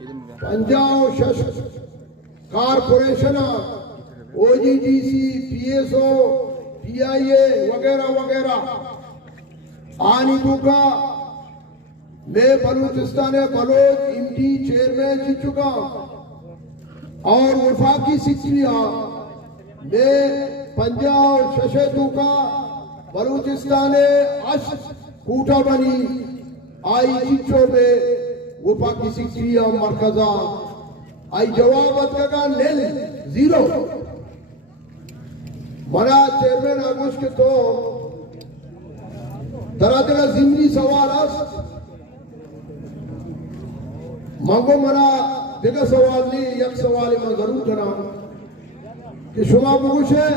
पंजाब शस्त्र corporation OGDC PSO PIA वगैरह वगैरह आनी का मैं बलूचिस्तान बलोच इमटी चेयरमैन जी चुका और वफाकी सिक्रिया मैं पंजाब शशेदू का बलूचिस्तान अश कूटा बनी आई चिचो में वफाकी सिक्रिया मरकजा आई जवाब का नेल जीरो मना चेयरमैन आगोश के तो तरह तरह जिंदगी सवाल मांगो मना जगह सवाल नहीं एक सवाल मैं जरूर करा कि शुमा बुगुश है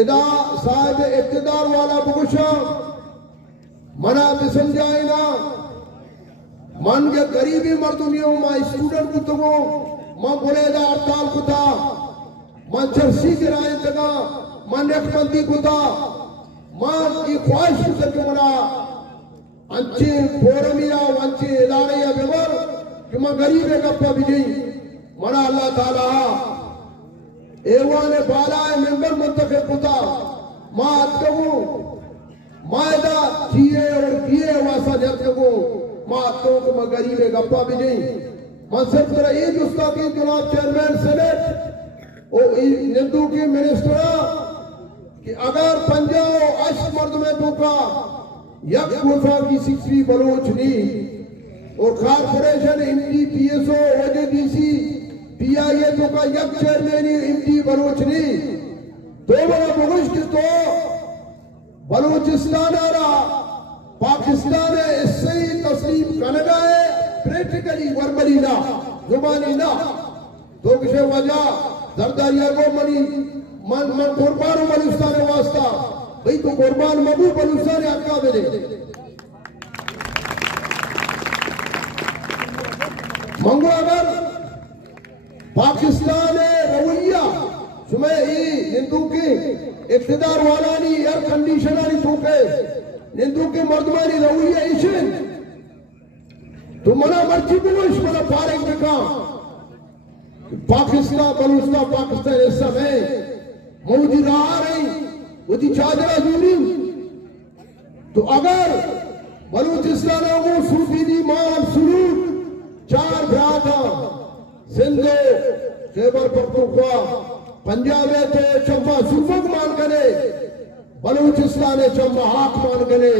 इदा साहिब इक्तदार वाला बुगुश मना बिसम जाए ना मन के गरीबी मर्दुनियों मां स्टूडेंट को तो मां बोलेदा हड़ताल को था मां जर्सी गिराए जगह मां नेकबंदी को था मां की ख्वाहिश से मना अंचे फोरमिया अंचे इदारे या बेवर कि मां गरीब है कप्पा बिजई मना अल्लाह ताला एवाने बाला मेंबर मुंतखब कुता मां अतकू मायदा जिए और किए वासा जतकू मां अतकू को मां गरीब है कप्पा बिजई मां सिर्फ तरह ये जुस्ता की जनाब चेयरमैन सेनेट ओ निंदू की मिनिस्टर कि अगर पंजाब अश मर्द में धोखा यक वफा की सिक्सवी बलोच नी और कारपोरेशन इमटी पीएसओ ओजेडीसी पीआईए तो का यक चेयरमैन इमटी बलोच नी तो बड़ा बुगुश की तो बलूचिस्तान आ रहा पाकिस्तान है इससे ही तस्लीम कनगा है प्रैक्टिकली वर्बली ना जुबानी ना तो किसे वजह जरदारिया को मनी मन मन कुर्बान बलूचिस्तान वास्ता भाई तो कुर्बान मबू बलूचिस्तान अक्का दे मंगो अगर पाकिस्तान रवैया सुमे हिंदू की इख्तिदार वाला नी एयर कंडीशन आनी थूके हिंदू की मर्दमानी रवैया इशन तो मना मर्जी बुश मना फारिग दिखा पाकिस्तान बलूचिस्तान पाकिस्तान इस समय मौजी रहा रही वो दी चादरा जूरी तो अगर बलूचिस्तान को सूफी दी मान सुरूर चार भ्राता सिंधो खैबर पख्तूनख्वा पंजाब है तो चंबा सुफक मान करे बलूचिस्तान है चंबा हाक मान करे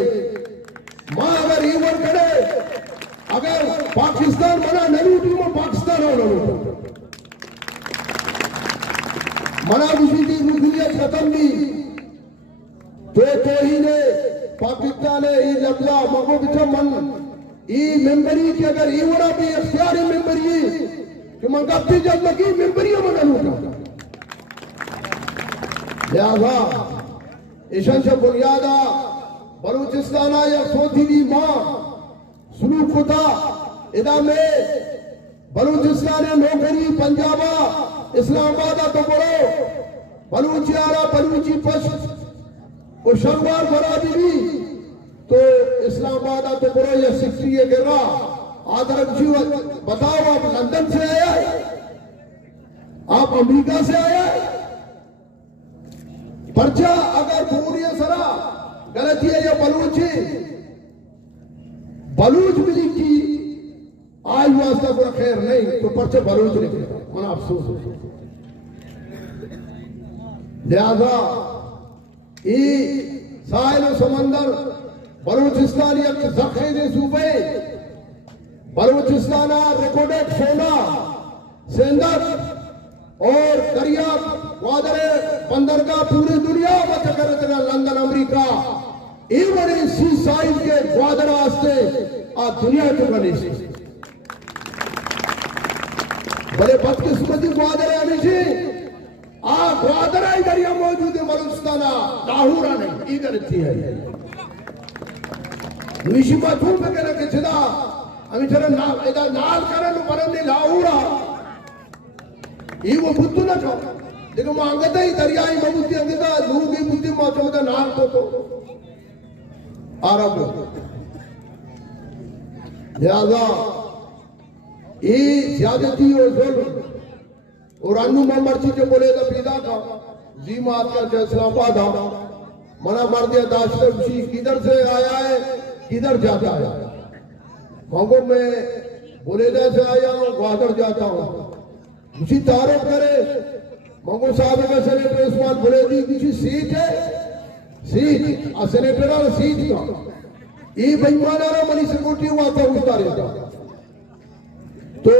मां अगर ईवर करे अगर पाकिस्तान मना नरू टीमों पाकिस्तान हो नरू मना किसी की रुखियत खत्म भी तो ही ने पाकिस्तान है ये लफ्जा मगो बिचा मन ये मेंबरी की अगर ये वरा भी इख्तियारी मेंबरी कि मन का भी जब लगी मेंबरी में लूटा लिहाजा ईशान से बुनियादा बलूचिस्तान या सोती दी मां सुलूक होता इदा में बलूचिस्तान नौकरी पंजाबा इस्लामाबाद तो बोलो बलूचियारा बलूची पश्च और शलवार भरा दी तो इस्लामाबाद तो बोलो या सिक्सटी ये गिरा आदरक जी बताओ आप लंदन से आया आप अमेरिका से आया पर्चा अगर पूरी सरा गलती है या बलूच भी लिखी आज वास्ता को खैर नहीं तो पर्चा बलूच लिखेगा मन अफसोस लिहाजा साहिल समंदर बलूचिस्तान जखे सूबे बलूचिस्तान रिकॉर्डेड सोना सेंदर और दरिया वादरे बंदरगाह पूरी दुनिया में लंदन अमेरिका इवन सी साइड के ग्वादर वास्ते आ दुनिया के बने बड़े बदकिस्मती ग्वादर आने से आ ग्वादर ही दरिया मौजूद है बलूचिस्तान लाहौर नहीं इधर थी है निशिमा थूम के रखे छिदा अभी चलो ना इधर नाल करन परने लाहौर ये वो बुद्धू ना छो देखो मांगता ही दरिया ही मबुद्धि अंगता लोग ही बुद्धि माचोदा नाल तो आरब लिहाजा ये ज्यादती और जुल्म और अन्नू मर्ची जो बोले तो पैदा का जी मात का इस्लामाबाद मना मार दिया दाश्त किधर से आया है किधर जाता है। मंगो में बुलेदा से आया हूँ ग्वादर जाता हूँ उसी तारुफ करे मंगो साहब का सेनेटर उस्मान बुलेदी किसी सीट है सीट आ सेनेटर आ सीट का ये बेईमाना मनी सिक्योरिटी हुआ था उसका रहता तो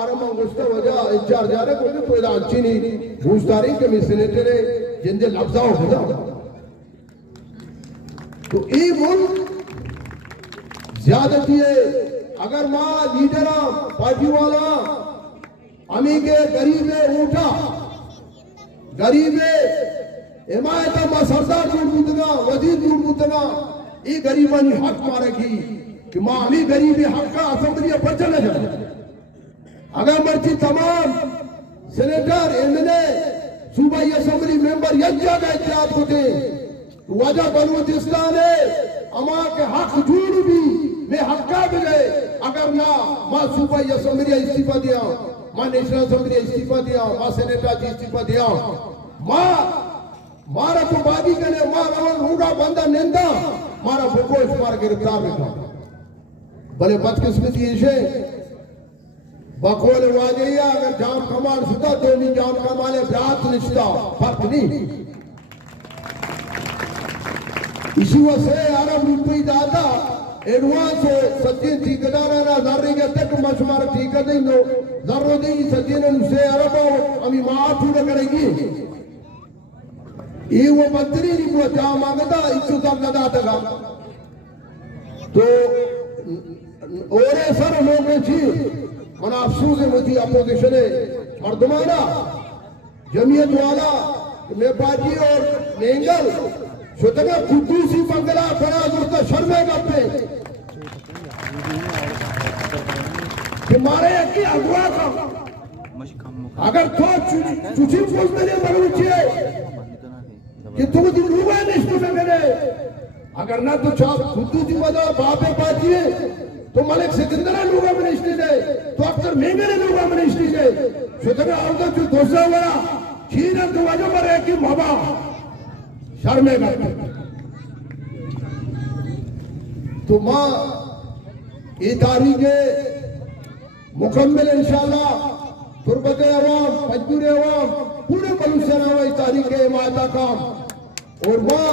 आराम उसका वजह इंचार्ज जा रहे कोई तो अच्छी नहीं पूछता रही कि मैं सेनेटर है जिंदे लफ्जा होगा तो ये मुल्क ज्यादती है। अगर माँ लीडर पार्टी वाला अमी के गरीबे उठा गरीबे हिमायत माँ सरदार दूर बुतगा वजीर दूर बुतगा ये गरीबानी हक मारेगी कि माँ अमी गरीबी हक का असेंबली पर चले जाए। अगर मर्जी तमाम सेनेटर एमएलए सूबाई असेंबली मेंबर एक जगह इत्याद होते वजह बलूचिस्तान है अमा के हक जूड़ भी मैं हक्का भी गए अगर ना माँ सूबाई असेंबली इस्तीफा दिया माँ नेशनल असेंबली इस्तीफा दिया माँ सेनेटर जी इस्तीफा दिया माँ मारा तो बागी करे माँ रवन रूड़ा बंदा निंदा मारा भूको इस मार गिरफ्तार बैठा बड़े बदकिस्मती इसे बकोल वाजैया अगर जाम कमाल सुता तो नहीं जाम कमाले ब्रात निश्ता फर्क नहीं इसी वजह से आराम रुपये दादा एडवांस हो सच्ची ठेकेदार ना जारी के तक मशमार ठीक नहीं नो जरूर नहीं सच्ची ने उसे अरब अमी माफ पूरा करेगी ये वो मंत्री नहीं वो जाम मांगता इच्छुक तक लगा था तो ओरे सर लोग छी मना अफसोस है मुझे अपोजिशन है मर्दमाना जमीयत वाला मैं पार्टी और नेंगल शुतगा कुदूसी बंगला बड़ा दुर्ता शर्मेगा पे कि मारे की अगवा का अगर तो चुची फौज में ने बलूची है कि तुम दिन हुआ नहीं में मेरे अगर ना तो चाप कुदूसी बजा बापे पार्टी है तो मलिक सिकंदर लोगा में नहीं है तो अक्सर मेंगरे लोगा में नहीं है शुतगा औदा जो दूसरा वाला चीन तो वजह पर है कि बाबा शर्मेगा तो माँ ये तारीख मुकम्मल इंशाल्लाह तुरबत अवाम मजबूर अवाम पूरे बलूचिस्तान में तारीख हिमायत काम और माँ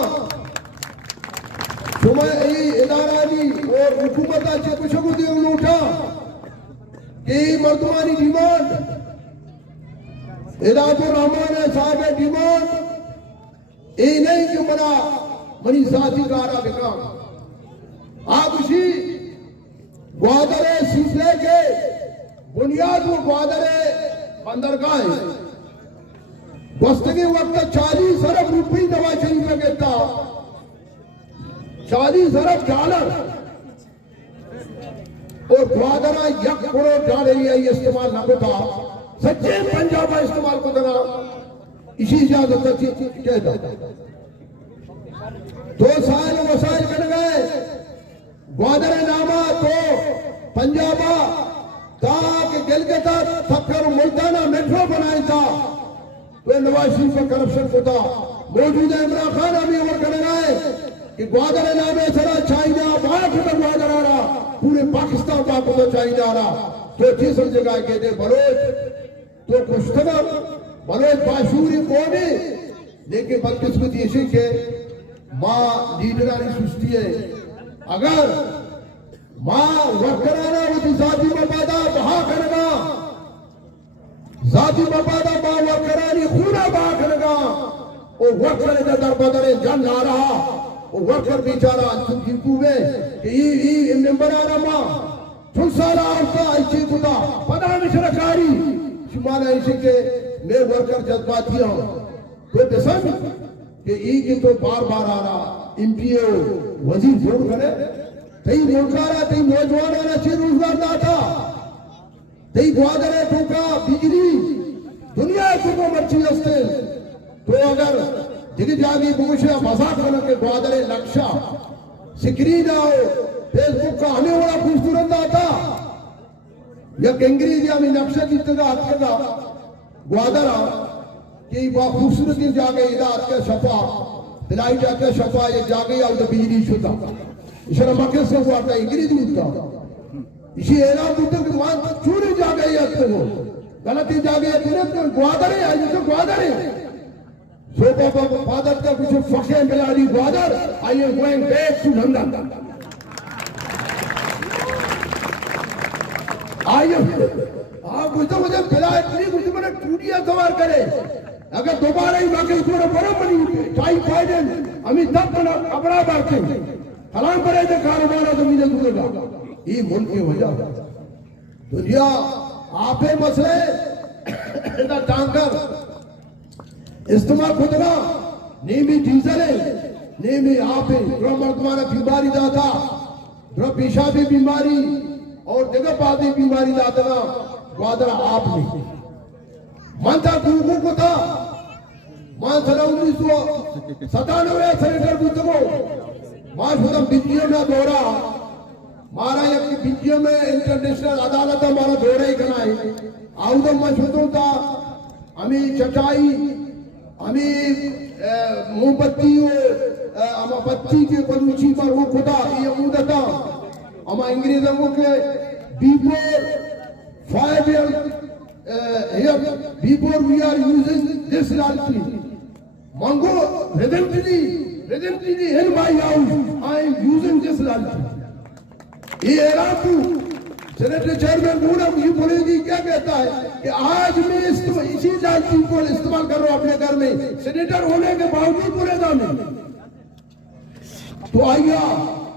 इदारानी और हुकूमत कुछ उठा कि मर्दमानी डिमांड इदातुर रहमान साहब डिमांड ये नहीं कि मना मनी साथी कारा बिकाम आप उसी ग्वादरे सिलसिले के बुनियाद वो ग्वादरे बंदरगाह वस्तगी वक्त 40 अरब रुपये नवाज शरीफ में कहता 40 अरब डॉलर और ग्वादरा 1 करोड़ डॉलर ये इस्तेमाल न होता सच्चे पंजाब इस्तेमाल को देना इसी इजाजत कहता 2 साल वसाइल कर गए ग्वादर नामा तो पंजाबा ताकि गिलगिता थक्कर मुल्ताना मेट्रो बनाया था तो नवाज शरीफ का करप्शन को था मौजूदा इमरान खान अभी और कर गए कि ग्वादर नामे सरा चाइना बाहर तो ग्वादर आ रहा पूरे पाकिस्तान का को चाइना आ रहा तो जिस जगह के दे बलोच तो कुश्तगा बलोच बाशूरी कोने लेकिन बदकिस्मती इसी के माँ लीडरानी सुस्ती है अगर माँ वकराना वो जाति मबादा बहा करना जाति मबादा माँ वकरानी खूना बहा करना वो वकर दर बदरे जंग आ रहा वो वकर बेचारा जिंकू में कि ये मेंबर आ रहा माँ चुनसाला आवता ऐसी खुदा पता मिश्रकारी शिमाला ऐसी के मैं वर्कर जज्बाती हूँ तो बेसन कि ई की तो बार बार आ रहा एमपीओ वजीर जोड़ करे तई रोजगार तई नौजवान आना चाहिए रोजगार ना था तई ग्वादर है ठोका बिजली दुनिया को मर्ची हस्ते तो अगर जिग जागी बुशा मजाक बना के ग्वादर लक्षा स्क्रीन आओ फेसबुक का हमें बड़ा खूबसूरत आता यक अंग्रेजी आम्ही नक्शा दिसतं हातका ग्वादरा की बा खूबसूरती जागे इदा हातका शफा लाइट हातका शफा एक जागे आउट बिजली शुद्धा इशारा मके से वाटा अंग्रेजी होता इसी एना बुद्ध के मान चूरी जागे यात्रा हो गलती जागे यात्रा ग्वादरे आज तो ग्वादरे so father का कुछ फके मिलाड़ी Gwadar I am going back to London आप मुझे मिला इतनी कुछ मैंने टूटियां सवार करे अगर दोबारा ही वाकई इसमें बड़ा बनी टाइफाइड अमी तब बना अपना बात हलाम करे तो कारोबार तो मिले दूंगा ये मुल्क की वजह दुनिया आपे मसले इतना टैंकर इस्तेमाल खुदरा नेमी डीजल है नेमी आपे द्रो मर्दमाना बीमारी दाता द्रो पेशाबी बीमारी और जगह पाती बीमारी दाता ग्वादरा आप नहीं मानता गुरु को था मान सदा 1997 सेनेटर बुद्धगो मां सुदम बिजियो ना दौरा मारा एक बिजियो में इंटरनेशनल अदालत हमारा दौरा ही कराए आउदम मशहूर था हमें चटाई हमें मोमबत्ती हम बत्ती के बलूची पर वो खुदा ये मुदता हम अंग्रेजों के before 5 years before we are using this launching mango recently in my house I am using this launching ये रातू सेनेटर चेयरमैन बूढ़ा मुझे बोलेगी क्या कहता है कि आज मैं इसी लालची को इस्तेमाल कर रहा हूं अपने घर में सेनेटर होने के बावजूद बोलेगा मैं तो आइया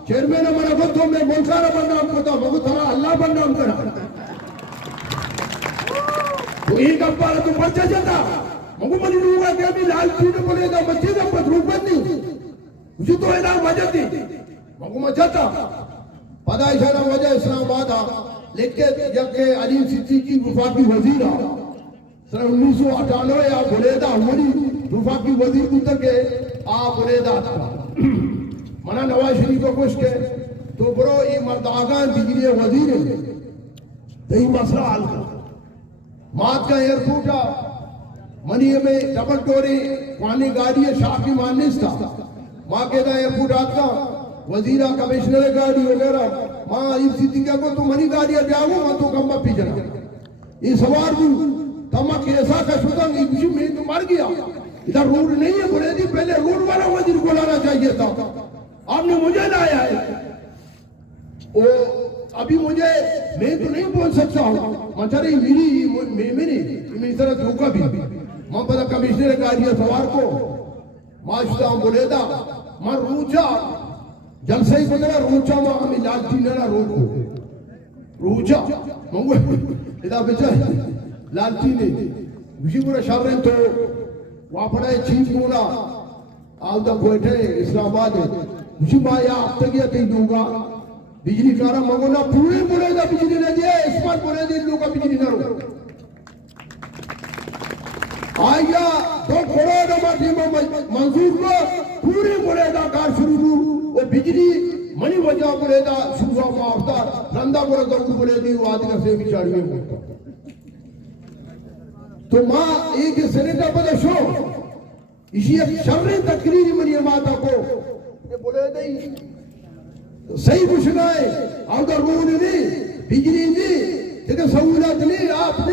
चेयरमैन हमारा को तो मैं मुल्कारा बदनाम करता मगु थोड़ा अल्लाह बदनाम करा तो एक अब्बार तो बच्चा जाता मगु मनी लूंगा कि अभी लालची ने बोलेगा मस्जिद में बदरूप बनी मुझे तो है ना वजह थी मगु मैं जाता पता इशारा वजह इस्लामाबाद लेकिन जब के अलीम सिद्दीकी वफाकी वजीर सन 1998 आप बुलेदा हमारी वफाकी वजीर उतर के आप बुलेदा मना नवाज शरीफ को कुछ के तो ब्रो ये मर्दागान बिजली वजीर है तो ये मसला हल कर मात का एयरपोर्ट मनी में डबल टोरी पानी गाड़ी शाह की मानिस था माँ के एयरपोर्ट आता वजीरा कमिश्नर गाड़ी वगैरह मां इस सिद्दीका को तो मनी गाड़ी जाओ मां तो कम पी जना ये सवार भी तमा कैसा का शुदा नहीं में तो मर गया इधर रोड नहीं है बोले जी पहले रोड वाला वजीर को लाना चाहिए था आपने मुझे लाया है ओ अभी मुझे मैं तो नहीं बोल सकता हूं मचारे मेरी तरह धोखा भी मां पता कमिश्नर गाड़ी सवार को माशता बोलेदा मां रूचा जलसे ही बदला रूचा मां हमें लालची ना रोड को रूचा मंगो इदा बेचा लालची ने विषय पूरा शहर तो वापड़ा चीज कोना आवदा बैठे इस्लामाबाद विषय माया अब तक ये कहीं दूंगा बिजली कारा मंगो ना पूरे बोलेगा बिजली ना दे इस्माल बोले दे लोग बिजली ना रो आया 2 करोड़ माटी मंजूर को पूरे बोलेगा कार शुरू वो बिजली मनी वजह बोलेगा शुरू माफता रंदा बोले दौड़ बोले दी वो आदमी से भी चाड़िए बोलता तो मां एक सेनेटर पता शो इसी एक शर्रे तकरीर मनी माता को ये बोले नहीं सही कुछ ना है अगर रूल नहीं बिजली नहीं सहूलत नहीं आपने